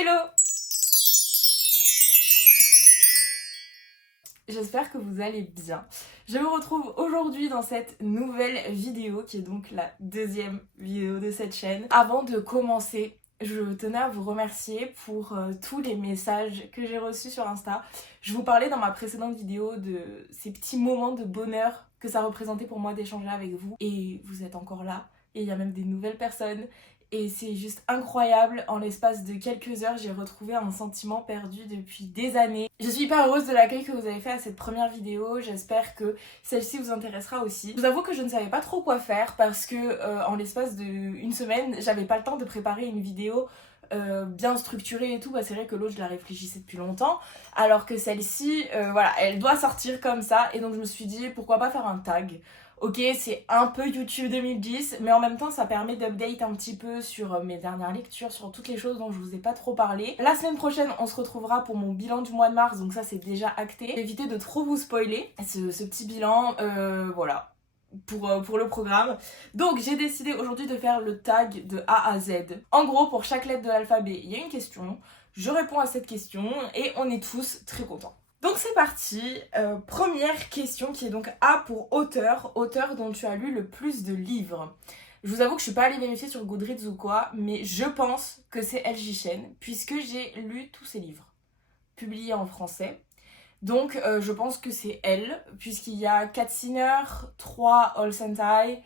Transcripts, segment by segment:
Hello! J'espère que vous allez bien. Je vous retrouve aujourd'hui dans cette nouvelle vidéo qui est donc la deuxième vidéo de cette chaîne. Avant de commencer, je tenais à vous remercier pour tous les messages que j'ai reçus sur Insta. Je vous parlais dans ma précédente vidéo de ces petits moments de bonheur que ça représentait pour moi d'échanger avec vous. Et vous êtes encore là. Et il y a même des nouvelles personnes. Et c'est juste incroyable, en l'espace de quelques heures, j'ai retrouvé un sentiment perdu depuis des années. Je suis hyper heureuse de l'accueil que vous avez fait à cette première vidéo, j'espère que celle-ci vous intéressera aussi. Je vous avoue que je ne savais pas trop quoi faire parce que en l'espace d'une semaine, j'avais pas le temps de préparer une vidéo bien structurée et tout. Bah, c'est vrai que l'autre je la réfléchissais depuis longtemps, alors que celle-ci, voilà, elle doit sortir comme ça, et donc je me suis dit pourquoi pas faire un tag. Ok, c'est un peu YouTube 2010, mais en même temps ça permet d'update un petit peu sur mes dernières lectures, sur toutes les choses dont je vous ai pas trop parlé. La semaine prochaine on se retrouvera pour mon bilan du mois de mars, donc ça c'est déjà acté. Évitez de trop vous spoiler ce petit bilan, voilà, pour le programme. Donc j'ai décidé aujourd'hui de faire le tag de A à Z. En gros, pour chaque lettre de l'alphabet, il y a une question, je réponds à cette question et on est tous très contents. Donc c'est parti, première question qui est donc A pour auteur dont tu as lu le plus de livres. Je vous avoue que je suis pas allée vérifier sur Goodreads ou quoi, mais je pense que c'est LJ Chen, puisque j'ai lu tous ses livres, publiés en français. Donc je pense que c'est elle, puisqu'il y a 4 Sinner, 3 All Sentai,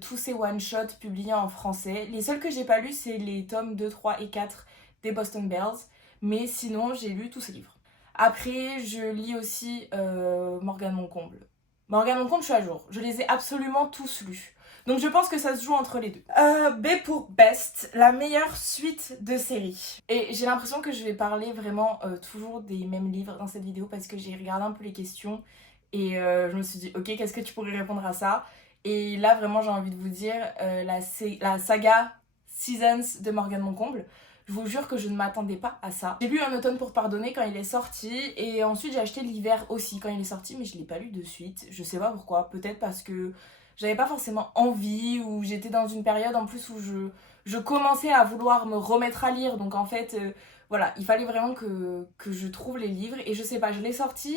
tous ces one-shots publiés en français. Les seuls que j'ai pas lus, c'est les tomes 2, 3 et 4 des Boston Bears, mais sinon j'ai lu tous ces livres. Après, je lis aussi Morgane Moncomble. Morgane Moncomble, je suis à jour. Je les ai absolument tous lus. Donc je pense que ça se joue entre les deux. B pour Best, la meilleure suite de série. Et j'ai l'impression que je vais parler vraiment toujours des mêmes livres dans cette vidéo parce que j'ai regardé un peu les questions et je me suis dit ok, qu'est-ce que tu pourrais répondre à ça? Et là vraiment j'ai envie de vous dire la saga Seasons de Morgane Moncomble. Je vous jure que je ne m'attendais pas à ça. J'ai lu Un automne pour pardonner quand il est sorti, et ensuite j'ai acheté L'hiver aussi quand il est sorti, mais je l'ai pas lu de suite. Je sais pas pourquoi, peut-être parce que j'avais pas forcément envie, ou j'étais dans une période en plus où je commençais à vouloir me remettre à lire, donc en fait voilà, il fallait vraiment que je trouve les livres, et je sais pas, je l'ai sorti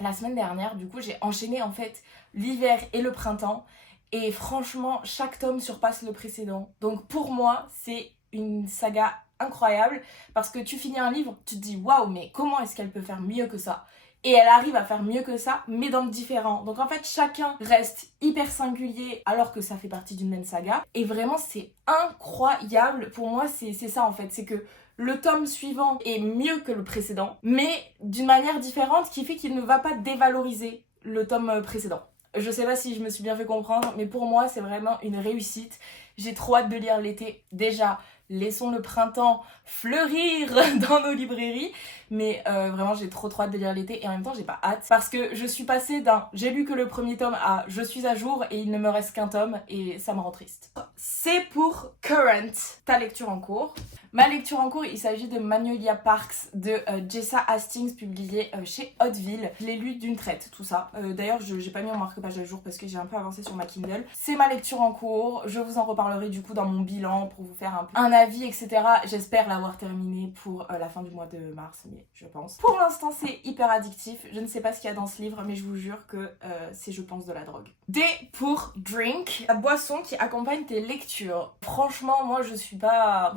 la semaine dernière, du coup j'ai enchaîné en fait l'hiver et le printemps, et franchement chaque tome surpasse le précédent. Donc pour moi c'est une saga incroyable, parce que tu finis un livre, tu te dis waouh, mais comment est-ce qu'elle peut faire mieux que ça? Et elle arrive à faire mieux que ça, mais dans le différent. Donc en fait, chacun reste hyper singulier alors que ça fait partie d'une même saga. Et vraiment, c'est incroyable. Pour moi, c'est ça en fait. C'est que le tome suivant est mieux que le précédent, mais d'une manière différente, qui fait qu'il ne va pas dévaloriser le tome précédent. Je sais pas si je me suis bien fait comprendre, mais pour moi, c'est vraiment une réussite. J'ai trop hâte de lire l'été. Déjà, laissons le printemps fleurir dans nos librairies, mais vraiment j'ai trop hâte de lire l'été, et en même temps j'ai pas hâte parce que je suis passée d'un j'ai lu que le premier tome à je suis à jour et il ne me reste qu'un tome, et ça me rend triste. C'est pour Current, ta lecture en cours. Ma lecture en cours, il s'agit de Magnolia Parks de Jessa Hastings, publié chez Hauteville. Je l'ai lu d'une traite, tout ça. D'ailleurs, j'ai pas mis mon marque-page à jour parce que j'ai un peu avancé sur ma Kindle. C'est ma lecture en cours. Je vous en reparlerai du coup dans mon bilan pour vous faire un avis, etc. J'espère l'avoir terminé pour la fin du mois de mars, mais je pense. Pour l'instant, c'est hyper addictif. Je ne sais pas ce qu'il y a dans ce livre, mais je vous jure que c'est, je pense, de la drogue. D pour Drink, la boisson qui accompagne tes lectures. Franchement, moi, je suis pas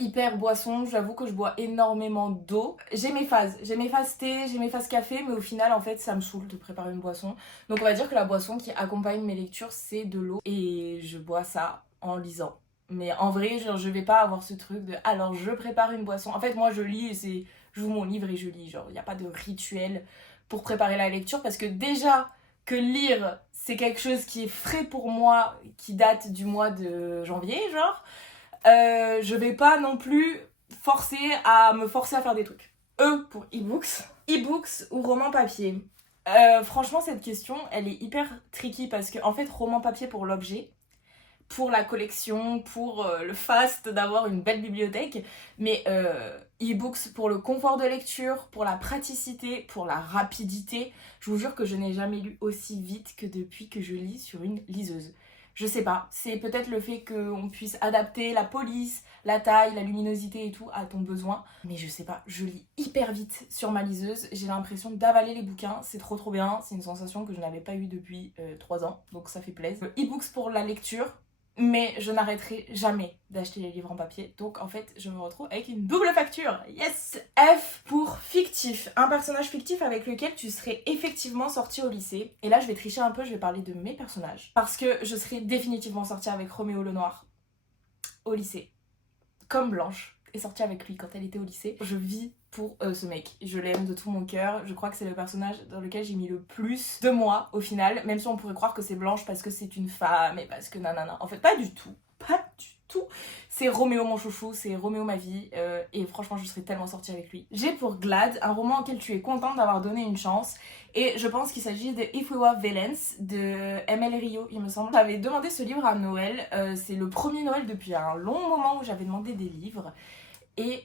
hyper boisson, j'avoue que je bois énormément d'eau. J'ai mes phases thé, j'ai mes phases café, mais au final en fait ça me saoule de préparer une boisson. Donc on va dire que la boisson qui accompagne mes lectures c'est de l'eau, et je bois ça en lisant. Mais en vrai, genre, je vais pas avoir ce truc de alors je prépare une boisson. En fait moi je lis, j'ouvre mon livre et je lis, genre il n'y a pas de rituel pour préparer la lecture, parce que déjà que lire c'est quelque chose qui est frais pour moi, qui date du mois de janvier genre. Je vais pas non plus me forcer à faire des trucs. E pour e-books. E-books ou roman papier. Franchement, cette question, elle est hyper tricky parce que, en fait, roman papier pour l'objet, pour la collection, pour le faste d'avoir une belle bibliothèque, mais e-books pour le confort de lecture, pour la praticité, pour la rapidité. Je vous jure que je n'ai jamais lu aussi vite que depuis que je lis sur une liseuse. Je sais pas, c'est peut-être le fait qu'on puisse adapter la police, la taille, la luminosité et tout à ton besoin. Mais je sais pas, je lis hyper vite sur ma liseuse, j'ai l'impression d'avaler les bouquins, c'est trop bien, c'est une sensation que je n'avais pas eue depuis 3 ans, donc ça fait plaisir. E-books pour la lecture, mais je n'arrêterai jamais d'acheter les livres en papier, donc en fait je me retrouve avec une double facture. Yes! F pour fictif, un personnage fictif avec lequel tu serais effectivement sorti au lycée. Et là je vais tricher un peu, je vais parler de mes personnages, parce que je serais définitivement sortie avec Roméo le Noir au lycée, comme Blanche est sortie avec lui quand elle était au lycée. Je vis pour ce mec, je l'aime de tout mon cœur, je crois que c'est le personnage dans lequel j'ai mis le plus de moi au final, même si on pourrait croire que c'est Blanche parce que c'est une femme et parce que nanana, en fait pas du tout, c'est Roméo mon chouchou, c'est Roméo ma vie, et franchement je serais tellement sortie avec lui. J'ai pour Glad, un roman auquel tu es contente d'avoir donné une chance, et je pense qu'il s'agit de If We Were Villains de M.L. Rio, il me semble. J'avais demandé ce livre à Noël, c'est le premier Noël depuis un long moment où j'avais demandé des livres, et...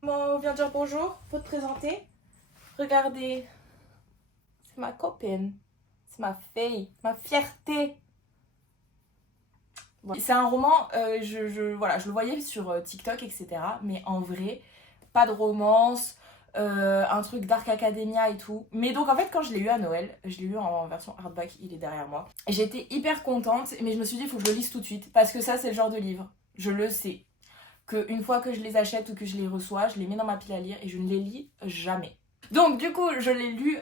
Bon, on vient dire bonjour, faut te présenter. Regardez, c'est ma copine, c'est ma fille, ma fierté. Voilà. C'est un roman, voilà, je le voyais sur TikTok, etc. Mais en vrai, pas de romance, un truc Dark Academia et tout. Mais donc en fait, quand je l'ai eu à Noël, je l'ai eu en version hardback, il est derrière moi. J'étais hyper contente, mais je me suis dit, il faut que je le lise tout de suite. Parce que ça, c'est le genre de livre, je le sais, qu'une fois que je les achète ou que je les reçois, je les mets dans ma pile à lire et je ne les lis jamais. Donc du coup, je l'ai lu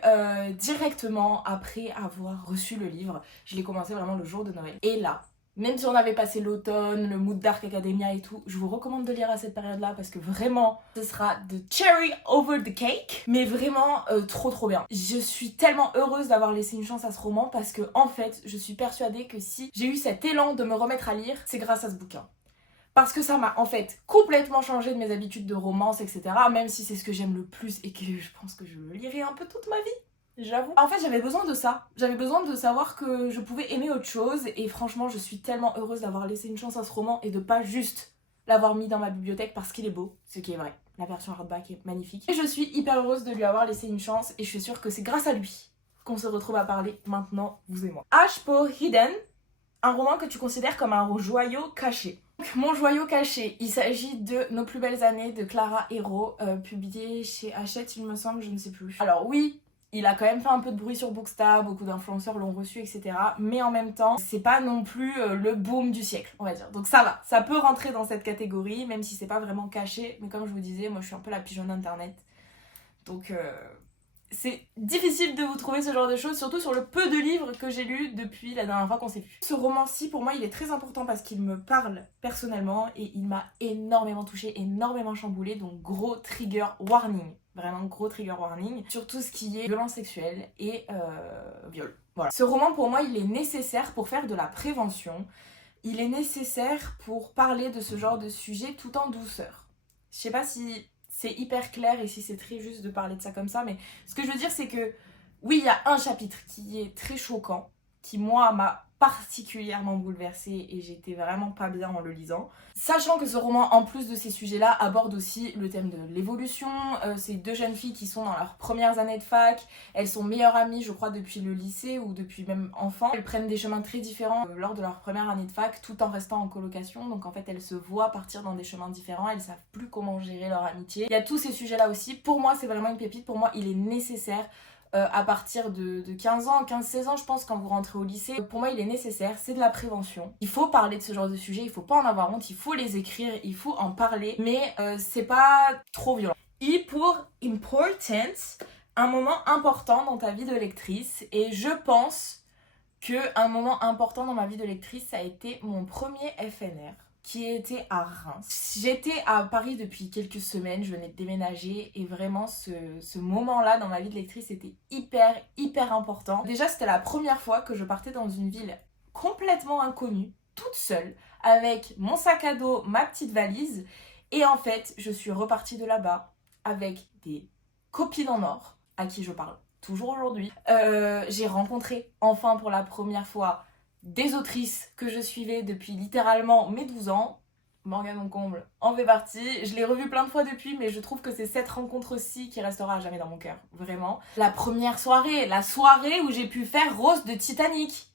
directement après avoir reçu le livre. Je l'ai commencé vraiment le jour de Noël. Et là, même si on avait passé l'automne, le mood Dark Academia et tout, je vous recommande de lire à cette période-là parce que vraiment, ce sera the cherry over the cake, mais vraiment trop bien. Je suis tellement heureuse d'avoir laissé une chance à ce roman parce que en fait, je suis persuadée que si j'ai eu cet élan de me remettre à lire, c'est grâce à ce bouquin. Parce que ça m'a en fait complètement changé de mes habitudes de romance, etc. Même si c'est ce que j'aime le plus et que je pense que je le lirai un peu toute ma vie. J'avoue. En fait, j'avais besoin de ça. J'avais besoin de savoir que je pouvais aimer autre chose. Et franchement, je suis tellement heureuse d'avoir laissé une chance à ce roman et de pas juste l'avoir mis dans ma bibliothèque parce qu'il est beau. Ce qui est vrai. La version hardback est magnifique. Et je suis hyper heureuse de lui avoir laissé une chance. Et je suis sûre que c'est grâce à lui qu'on se retrouve à parler maintenant, vous et moi. H pour Hidden. Un roman que tu considères comme un joyau caché. Mon joyau caché, il s'agit de Nos plus belles années de Clara Hérault, publié chez Hachette, il me semble, je ne sais plus. Alors oui, il a quand même fait un peu de bruit sur Bookstar, beaucoup d'influenceurs l'ont reçu, etc. Mais en même temps, c'est pas non plus le boom du siècle, on va dire. Donc ça va, ça peut rentrer dans cette catégorie, même si c'est pas vraiment caché. Mais comme je vous disais, moi je suis un peu la pigeonne internet. Donc... c'est difficile de vous trouver ce genre de choses, surtout sur le peu de livres que j'ai lus depuis la dernière fois qu'on s'est vu. Ce roman-ci, pour moi, il est très important parce qu'il me parle personnellement et il m'a énormément touchée, énormément chamboulée, donc gros trigger warning. Vraiment gros trigger warning sur tout ce qui est violence sexuelle et viol. Voilà. Ce roman, pour moi, il est nécessaire pour faire de la prévention. Il est nécessaire pour parler de ce genre de sujet tout en douceur. Je sais pas si... c'est hyper clair et si c'est très juste de parler de ça comme ça, mais ce que je veux dire c'est que oui, il y a un chapitre qui est très choquant, qui moi m'a particulièrement bouleversée et j'étais vraiment pas bien en le lisant. Sachant que ce roman, en plus de ces sujets-là, aborde aussi le thème de l'évolution. C'est deux jeunes filles qui sont dans leurs premières années de fac, elles sont meilleures amies je crois depuis le lycée ou depuis même enfant. Elles prennent des chemins très différents lors de leur première année de fac tout en restant en colocation, donc en fait elles se voient partir dans des chemins différents, elles savent plus comment gérer leur amitié. Il y a tous ces sujets-là aussi, pour moi c'est vraiment une pépite, pour moi il est nécessaire. À partir de 15 ans, 15-16 ans je pense quand vous rentrez au lycée. Pour moi il est nécessaire, c'est de la prévention. Il faut parler de ce genre de sujets, il faut pas en avoir honte, il faut les écrire, il faut en parler, mais c'est pas trop violent. I pour important, un moment important dans ta vie de lectrice, et je pense qu'un moment important dans ma vie de lectrice ça a été mon premier FNR qui était à Reims. J'étais à Paris depuis quelques semaines, je venais de déménager et vraiment ce moment-là dans ma vie de lectrice était hyper important. Déjà c'était la première fois que je partais dans une ville complètement inconnue, toute seule, avec mon sac à dos, ma petite valise, et en fait je suis repartie de là-bas avec des copines en or à qui je parle toujours aujourd'hui. J'ai rencontré enfin pour la première fois des autrices que je suivais depuis littéralement mes 12 ans. Morgane Moncomble en fait partie. Je l'ai revue plein de fois depuis, mais je trouve que c'est cette rencontre-ci qui restera à jamais dans mon cœur. Vraiment. La première soirée, la soirée où j'ai pu faire Rose de Titanic.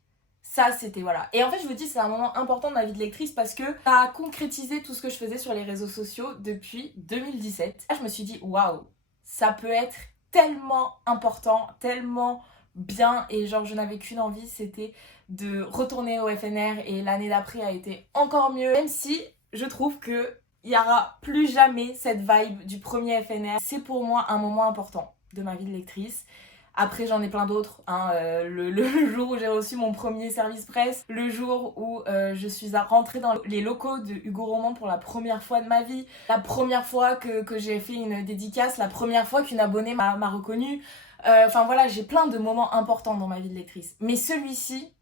Ça, c'était voilà. Et en fait, je vous dis, c'est un moment important de ma vie de lectrice parce que ça a concrétisé tout ce que je faisais sur les réseaux sociaux depuis 2017. Là, je me suis dit, waouh, ça peut être tellement important, tellement bien. Et genre, je n'avais qu'une envie, c'était de retourner au FNR. Et l'année d'après a été encore mieux. Même si je trouve que il n'y aura plus jamais cette vibe du premier FNR. C'est pour moi un moment important de ma vie de lectrice. Après, j'en ai plein d'autres. Hein. Le jour où j'ai reçu mon premier service presse, le jour où je suis rentrée dans les locaux de Hugo Roman pour la première fois de ma vie, la première fois que j'ai fait une dédicace, la première fois qu'une abonnée m'a reconnue. Enfin voilà, j'ai plein de moments importants dans ma vie de lectrice. Mais celui-ci,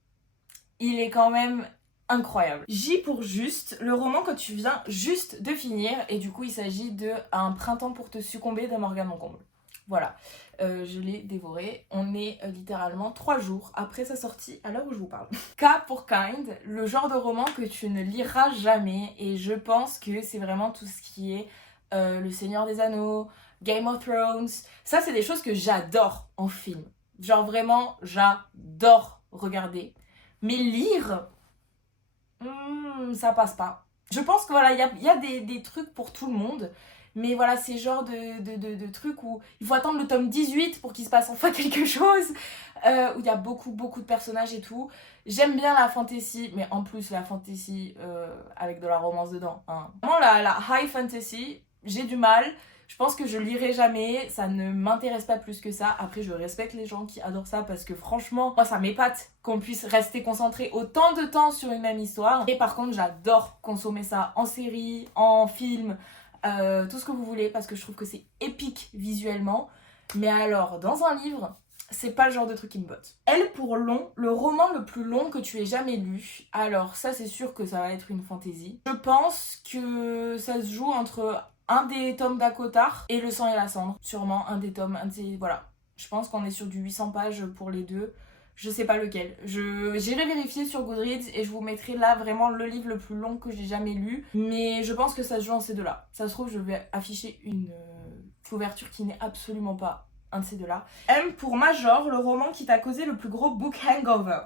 il est quand même incroyable. J pour Juste, le roman que tu viens juste de finir. Et du coup, il s'agit de Un printemps pour te succomber de Morgane Moncomble. Voilà, je l'ai dévoré. On est littéralement 3 jours après sa sortie à l'heure où je vous parle. K pour Kind, le genre de roman que tu ne liras jamais. Et je pense que c'est vraiment tout ce qui est Le Seigneur des Anneaux, Game of Thrones. Ça, c'est des choses que j'adore en film. Genre vraiment, j'adore regarder. Mais lire, ça passe pas. Je pense que voilà, il y a des trucs pour tout le monde. Mais voilà, c'est genre de trucs où il faut attendre le tome 18 pour qu'il se passe enfin quelque chose. Où il y a beaucoup de personnages et tout. J'aime bien la fantasy, mais en plus la fantasy avec de la romance dedans. Hein. Vraiment la high fantasy, j'ai du mal. Je pense que je lirai jamais, ça ne m'intéresse pas plus que ça. Après, je respecte les gens qui adorent ça parce que franchement, moi ça m'épate qu'on puisse rester concentré autant de temps sur une même histoire. Et par contre, j'adore consommer ça en série, en film, tout ce que vous voulez parce que je trouve que c'est épique visuellement. Mais alors, dans un livre, c'est pas le genre de truc qui me botte. L pour long, le roman le plus long que tu aies jamais lu. Alors ça, c'est sûr que ça va être une fantaisie. Je pense que ça se joue entre un des tomes d'Akotar et Le sang et la cendre. Sûrement un des tomes, voilà. Je pense qu'on est sur du 800 pages pour les deux. Je sais pas lequel. J'irai vérifier sur Goodreads et je vous mettrai là vraiment le livre le plus long que j'ai jamais lu. Mais je pense que ça se joue en ces deux-là. Ça se trouve, je vais afficher une couverture qui n'est absolument pas un de ces deux-là. M pour Major, le roman qui t'a causé le plus gros book hangover.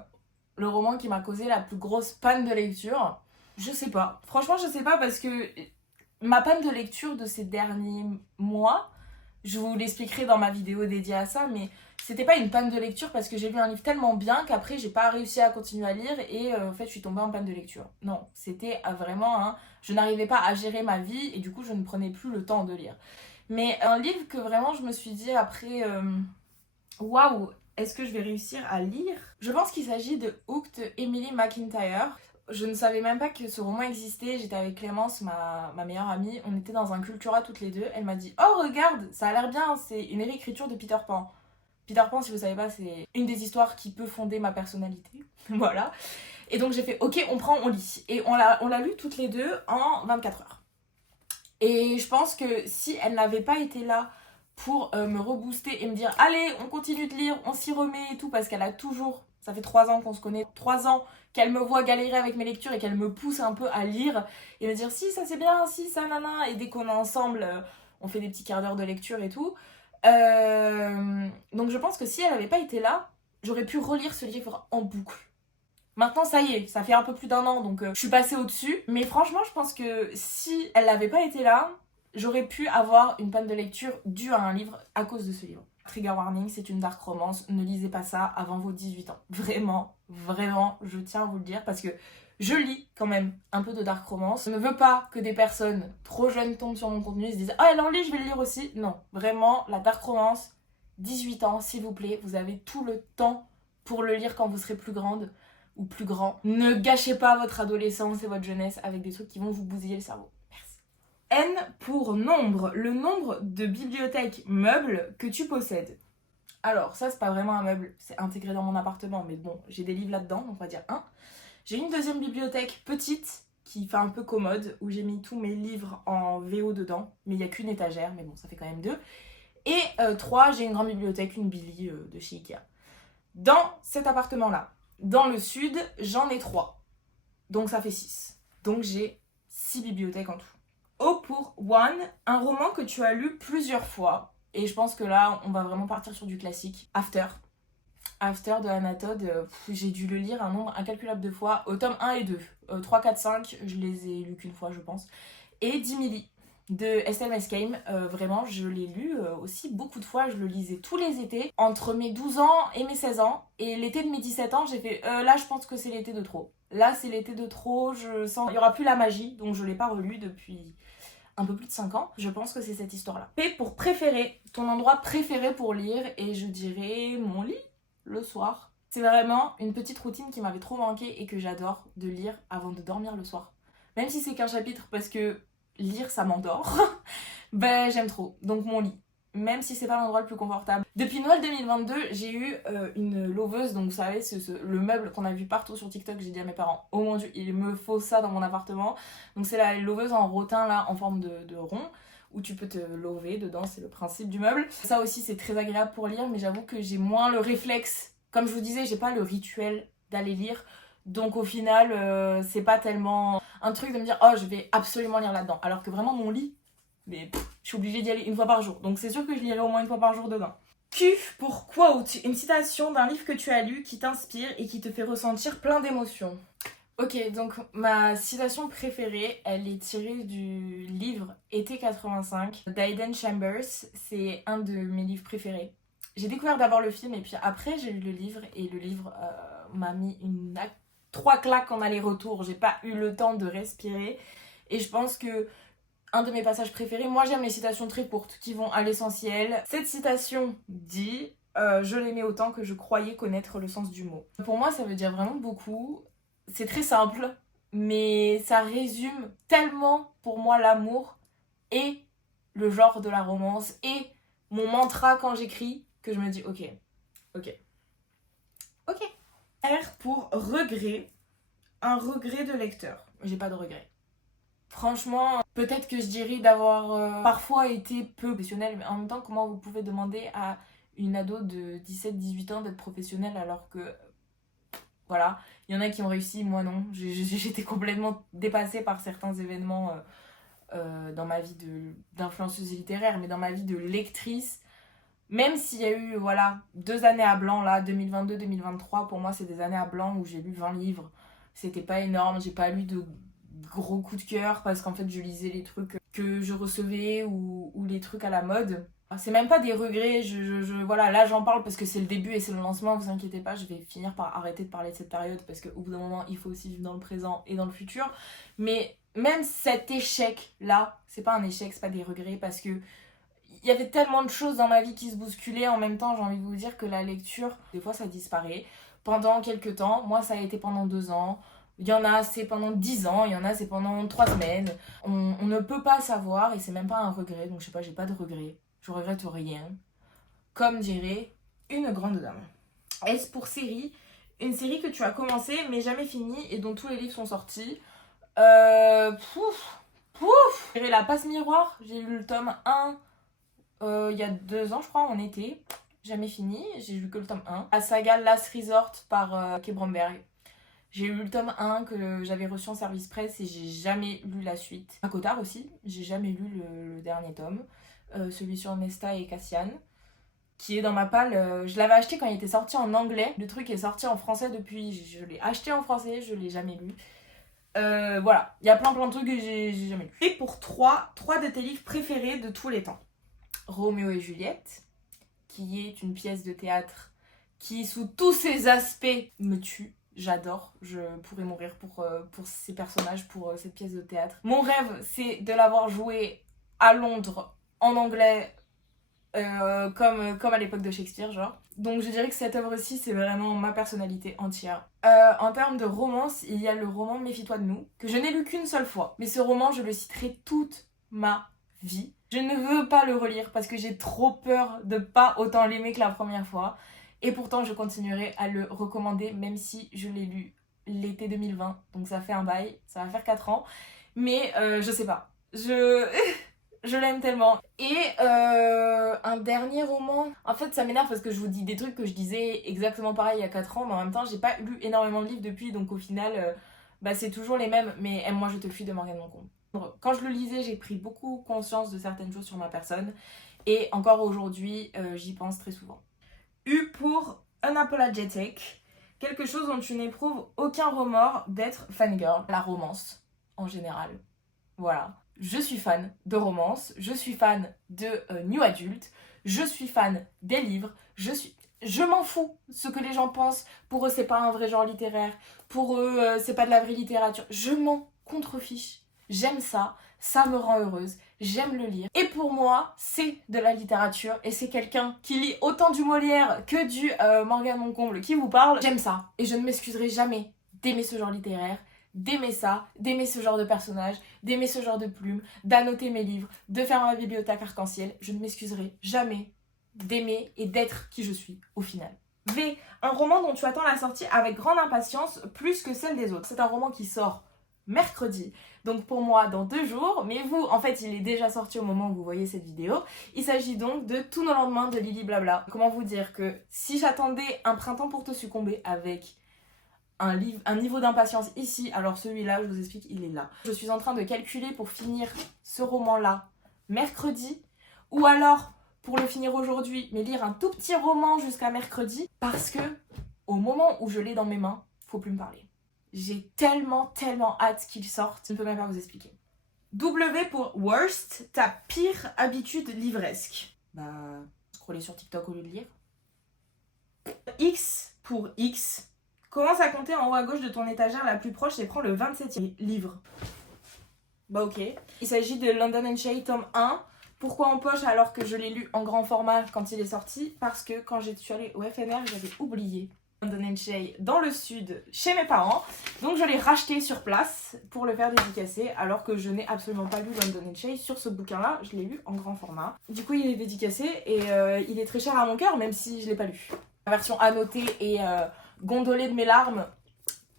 Le roman qui m'a causé la plus grosse panne de lecture. Je sais pas. Franchement, je sais pas parce que ma panne de lecture de ces derniers mois, je vous l'expliquerai dans ma vidéo dédiée à ça, mais c'était pas une panne de lecture parce que j'ai lu un livre tellement bien qu'après j'ai pas réussi à continuer à lire et en fait je suis tombée en panne de lecture. Non, c'était vraiment je n'arrivais pas à gérer ma vie et du coup je ne prenais plus le temps de lire. Mais un livre que vraiment je me suis dit après, waouh, est-ce que je vais réussir à lire? Je pense qu'il s'agit de Hooked de Emily McIntyre. Je ne savais même pas que ce roman existait. J'étais avec Clémence, ma meilleure amie. On était dans un Cultura toutes les deux. Elle m'a dit « Oh, regarde, ça a l'air bien, c'est une réécriture de Peter Pan. » Peter Pan, si vous savez pas, c'est une des histoires qui peut fonder ma personnalité. Voilà. Et donc j'ai fait « Ok, on prend, on lit. » Et on l'a lu toutes les deux en 24 heures. Et je pense que si elle n'avait pas été là pour me rebooster et me dire « Allez, on continue de lire, on s'y remet et tout », parce qu'elle a toujours... Ça fait 3 ans qu'on se connaît, 3 ans qu'elle me voit galérer avec mes lectures et qu'elle me pousse un peu à lire et me dire si ça c'est bien, si ça nana. Et dès qu'on est ensemble, on fait des petits quarts d'heure de lecture et tout. Donc je pense que si elle n'avait pas été là, j'aurais pu relire ce livre en boucle. Maintenant ça y est, ça fait un peu plus d'1 an donc je suis passée au-dessus. Mais franchement je pense que si elle n'avait pas été là, j'aurais pu avoir une panne de lecture due à un livre à cause de ce livre. Trigger warning, c'est une dark romance, ne lisez pas ça avant vos 18 ans. Vraiment, je tiens à vous le dire parce que je lis quand même un peu de dark romance. Je ne veux pas que des personnes trop jeunes tombent sur mon contenu et se disent « Ah, elle en lit, je vais le lire aussi ». Non, vraiment, la dark romance, 18 ans, s'il vous plaît, vous avez tout le temps pour le lire quand vous serez plus grande ou plus grand. Ne gâchez pas votre adolescence et votre jeunesse avec des trucs qui vont vous bousiller le cerveau. N pour nombre, le nombre de bibliothèques meubles que tu possèdes. Alors ça c'est pas vraiment un meuble, c'est intégré dans mon appartement, mais bon, j'ai des livres là-dedans, donc on va dire 1. J'ai une deuxième bibliothèque petite, qui fait un peu commode, où j'ai mis tous mes livres en VO dedans, mais il n'y a qu'une étagère, mais bon, ça fait quand même 2. Et 3, j'ai une grande bibliothèque, une Billy de chez Ikea. Dans cet appartement-là, dans le sud, j'en ai 3. Donc ça fait 6. Donc j'ai 6 bibliothèques en tout. O pour One, un roman que tu as lu plusieurs fois. Et je pense que là, on va vraiment partir sur du classique. After. After de Anna Todd, j'ai dû le lire un nombre incalculable de fois, au tome 1 et 2. 3, 4, 5, je les ai lus qu'une fois je pense. Et Dimili de Estelle Mescame, vraiment je l'ai lu aussi beaucoup de fois, je le lisais tous les étés, entre mes 12 ans et mes 16 ans. Et l'été de mes 17 ans, j'ai fait là je pense que c'est l'été de trop. Là c'est l'été de trop, je sens, il n'y aura plus la magie, donc je l'ai pas relu depuis un peu plus de 5 ans. Je pense que c'est cette histoire-là. P pour préféré, ton endroit préféré pour lire, et je dirais mon lit, le soir. C'est vraiment une petite routine qui m'avait trop manqué et que j'adore de lire avant de dormir le soir. Même si c'est qu'un chapitre, parce que lire ça m'endort, ben j'aime trop. Donc mon lit, même si c'est pas l'endroit le plus confortable. Depuis Noël 2022, j'ai eu une loveuse, donc vous savez, le meuble qu'on a vu partout sur TikTok. J'ai dit à mes parents, oh mon dieu, il me faut ça dans mon appartement. Donc c'est la loveuse en rotin là, en forme de rond, où tu peux te lover dedans, c'est le principe du meuble. Ça aussi c'est très agréable pour lire, mais j'avoue que j'ai moins le réflexe. Comme je vous disais, j'ai pas le rituel d'aller lire. Donc au final, c'est pas tellement un truc de me dire, oh je vais absolument lire là-dedans. Alors que vraiment mon lit, mais je suis obligée d'y aller une fois par jour. Donc c'est sûr que je lirai au moins une fois par jour dedans. Q pour quote, une citation d'un livre que tu as lu qui t'inspire et qui te fait ressentir plein d'émotions. Ok, donc ma citation préférée, elle est tirée du livre Été 85 d'Aiden Chambers. C'est un de mes livres préférés. J'ai découvert d'abord le film et puis après j'ai lu le livre. Et le livre m'a mis 3 claques en aller-retour. J'ai pas eu le temps de respirer. Et je pense que un de mes passages préférés, moi j'aime les citations très courtes qui vont à l'essentiel. Cette citation dit je l'aimais autant que je croyais connaître le sens du mot. Pour moi ça veut dire vraiment beaucoup. C'est très simple, mais ça résume tellement pour moi l'amour et le genre de la romance et mon mantra quand j'écris que je me dis ok. R pour regret, un regret de lecteur. J'ai pas de regret. Franchement, peut-être que je dirais d'avoir parfois été peu professionnelle, mais en même temps, comment vous pouvez demander à une ado de 17-18 ans d'être professionnelle alors que, voilà, il y en a qui ont réussi, moi non. J'étais complètement dépassée par certains événements dans ma vie d'influenceuse littéraire, mais dans ma vie de lectrice. Même s'il y a eu, voilà, 2 années à blanc, là, 2022-2023, pour moi, c'est des années à blanc où j'ai lu 20 livres. C'était pas énorme, j'ai pas lu de gros coup de cœur parce qu'en fait je lisais les trucs que je recevais ou les trucs à la mode. C'est même pas des regrets, voilà, là j'en parle parce que c'est le début et c'est le lancement, vous inquiétez pas, je vais finir par arrêter de parler de cette période parce qu'au bout d'un moment il faut aussi vivre dans le présent et dans le futur. Mais même cet échec là, c'est pas un échec, c'est pas des regrets parce que il y avait tellement de choses dans ma vie qui se bousculaient en même temps. J'ai envie de vous dire que la lecture, des fois ça disparaît pendant quelques temps. Moi ça a été pendant 2 ans. Il y en a c'est pendant 10 ans, il y en a c'est pendant 3 semaines. On ne peut pas savoir et c'est même pas un regret. Donc je sais pas, j'ai pas de regret. Je regrette rien. Comme dirait une grande dame. S pour série. Une série que tu as commencé mais jamais finie et dont tous les livres sont sortis. J'ai lu La Passe Miroir. J'ai lu le tome 1 il y a 2 ans je crois en été. Jamais fini. J'ai lu que le tome 1. La saga Last Resort par Kay Bromberg. J'ai lu le tome 1 que j'avais reçu en service presse et j'ai jamais lu la suite. À Cotard aussi, j'ai jamais lu le dernier tome. Celui sur Nesta et Cassian, qui est dans ma palle. Je l'avais acheté quand il était sorti en anglais. Le truc est sorti en français depuis. Je l'ai acheté en français, je l'ai jamais lu. Voilà, il y a plein de trucs que j'ai jamais lu. Et pour 3 de tes livres préférés de tous les temps. Roméo et Juliette, qui est une pièce de théâtre qui, sous tous ses aspects, me tue. J'adore, je pourrais mourir pour ces personnages, pour cette pièce de théâtre. Mon rêve, c'est de l'avoir joué à Londres, en anglais, comme à l'époque de Shakespeare, genre. Donc je dirais que cette œuvre-ci, c'est vraiment ma personnalité entière. En termes de romance, il y a le roman Méfie-toi de nous, que je n'ai lu qu'une seule fois. Mais ce roman, je le citerai toute ma vie. Je ne veux pas le relire parce que j'ai trop peur de pas autant l'aimer que la première fois. Et pourtant, je continuerai à le recommander, même si je l'ai lu l'été 2020. Donc ça fait un bail, ça va faire 4 ans. Mais je sais pas. Je l'aime tellement. Et un dernier roman. En fait, ça m'énerve parce que je vous dis des trucs que je disais exactement pareil il y a 4 ans. Mais en même temps, j'ai pas lu énormément de livres depuis. Donc au final, c'est toujours les mêmes. Mais Aime-moi, je te fuis de Morgane Moncombe. Quand je le lisais, j'ai pris beaucoup conscience de certaines choses sur ma personne. Et encore aujourd'hui, j'y pense très souvent. U pour unapologetic, quelque chose dont tu n'éprouves aucun remords d'être fangirl. La romance, en général. Voilà. Je suis fan de romance, je suis fan de new adult, je suis fan des livres, je m'en fous ce que les gens pensent. Pour eux, c'est pas un vrai genre littéraire. Pour eux, c'est pas de la vraie littérature. Je m'en contrefiche. J'aime ça. Ça me rend heureuse. J'aime le lire. Et pour moi, c'est de la littérature. Et c'est quelqu'un qui lit autant du Molière que du Morgane Moncomble qui vous parle. J'aime ça. Et je ne m'excuserai jamais d'aimer ce genre littéraire, d'aimer ça, d'aimer ce genre de personnage, d'aimer ce genre de plumes, d'annoter mes livres, de faire ma bibliothèque arc-en-ciel. Je ne m'excuserai jamais d'aimer et d'être qui je suis au final. V, un roman dont tu attends la sortie avec grande impatience plus que celle des autres. C'est un roman qui sort mercredi, donc pour moi dans 2 jours, mais vous, en fait, il est déjà sorti au moment où vous voyez cette vidéo. Il s'agit donc de Tous nos lendemains de Lily Blabla. Comment vous dire que si j'attendais Un printemps pour te succomber avec un niveau d'impatience ici, alors celui-là, je vous explique, il est là. Je suis en train de calculer pour finir ce roman-là mercredi, ou alors pour le finir aujourd'hui, mais lire un tout petit roman jusqu'à mercredi, parce que au moment où je l'ai dans mes mains, faut plus me parler. J'ai tellement hâte qu'il sorte, je ne peux même pas vous expliquer. W pour worst, ta pire habitude livresque. Scroller sur TikTok au lieu de lire. X pour X, commence à compter en haut à gauche de ton étagère la plus proche et prends le 27e livre. Ok. Il s'agit de London and Shay, tome 1. Pourquoi en poche alors que je l'ai lu en grand format quand il est sorti? Parce que quand je suis allée au FNR, j'avais oublié London and Shay dans le sud chez mes parents. Donc je l'ai racheté sur place pour le faire dédicacer alors que je n'ai absolument pas lu London and Shay sur ce bouquin-là. Je l'ai lu en grand format. Du coup, il est dédicacé et il est très cher à mon cœur même si je ne l'ai pas lu. La version annotée et gondolée de mes larmes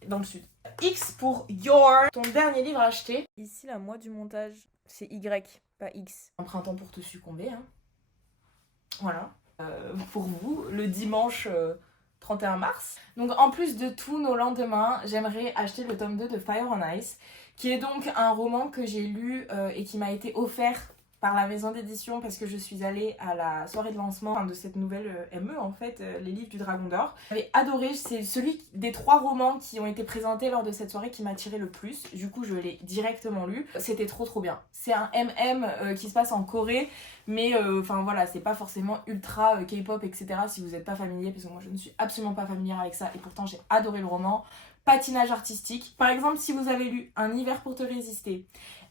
dans le sud. X pour Your, ton dernier livre acheté. Ici, la moi du montage, c'est Y. Pas X. Un printemps pour te succomber. Hein. Voilà. Pour vous, le dimanche 31 mars. Donc en plus de Tous nos lendemains, j'aimerais acheter le tome 2 de Fire on Ice, qui est donc un roman que j'ai lu et qui m'a été offert par la maison d'édition parce que je suis allée à la soirée de lancement de cette nouvelle ME en fait, les livres du Dragon d'Or. J'avais adoré, c'est celui des 3 romans qui ont été présentés lors de cette soirée qui m'a attiré le plus. Du coup je l'ai directement lu, c'était trop bien. C'est un MM qui se passe en Corée, mais enfin voilà, c'est pas forcément ultra K-pop etc. si vous n'êtes pas familier, parce que moi je ne suis absolument pas familière avec ça et pourtant j'ai adoré le roman. Patinage artistique. Par exemple, si vous avez lu Un hiver pour te résister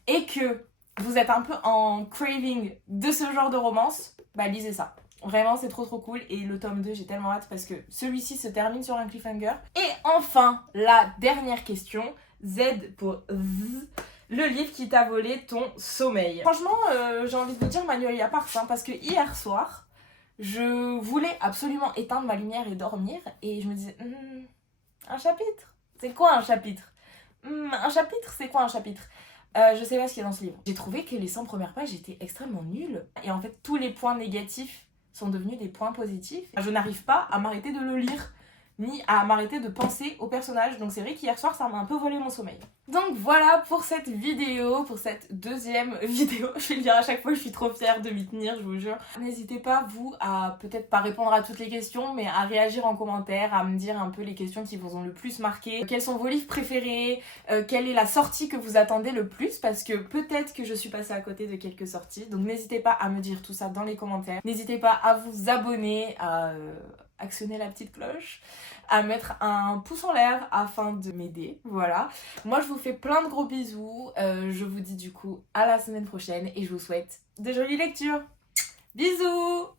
et que vous êtes un peu en craving de ce genre de romance, lisez ça. Vraiment, c'est trop cool. Et le tome 2, j'ai tellement hâte parce que celui-ci se termine sur un cliffhanger. Et enfin, la dernière question, Z pour Z, le livre qui t'a volé ton sommeil. Franchement, j'ai envie de vous dire Magnolia Parks, parce que hier soir, je voulais absolument éteindre ma lumière et dormir. Et je me disais, un chapitre? C'est quoi un chapitre? Un chapitre, c'est quoi un chapitre? Je sais pas ce qu'il y a dans ce livre. J'ai trouvé que les 100 premières pages étaient extrêmement nulles. Et en fait, tous les points négatifs sont devenus des points positifs. Je n'arrive pas à m'arrêter de le lire, ni à m'arrêter de penser au personnage. Donc c'est vrai qu'hier soir, ça m'a un peu volé mon sommeil. Donc voilà pour cette vidéo, pour cette 2e vidéo. Je vais le dire à chaque fois, je suis trop fière de m'y tenir, je vous jure. N'hésitez pas, vous, à peut-être pas répondre à toutes les questions, mais à réagir en commentaire, à me dire un peu les questions qui vous ont le plus marqué. Quels sont vos livres préférés? Quelle est la sortie que vous attendez le plus? Parce que peut-être que je suis passée à côté de quelques sorties. Donc n'hésitez pas à me dire tout ça dans les commentaires. N'hésitez pas à vous abonner, à actionner la petite cloche, à mettre un pouce en l'air afin de m'aider, voilà. Moi je vous fais plein de gros bisous, je vous dis du coup à la semaine prochaine et je vous souhaite de jolies lectures. Bisous!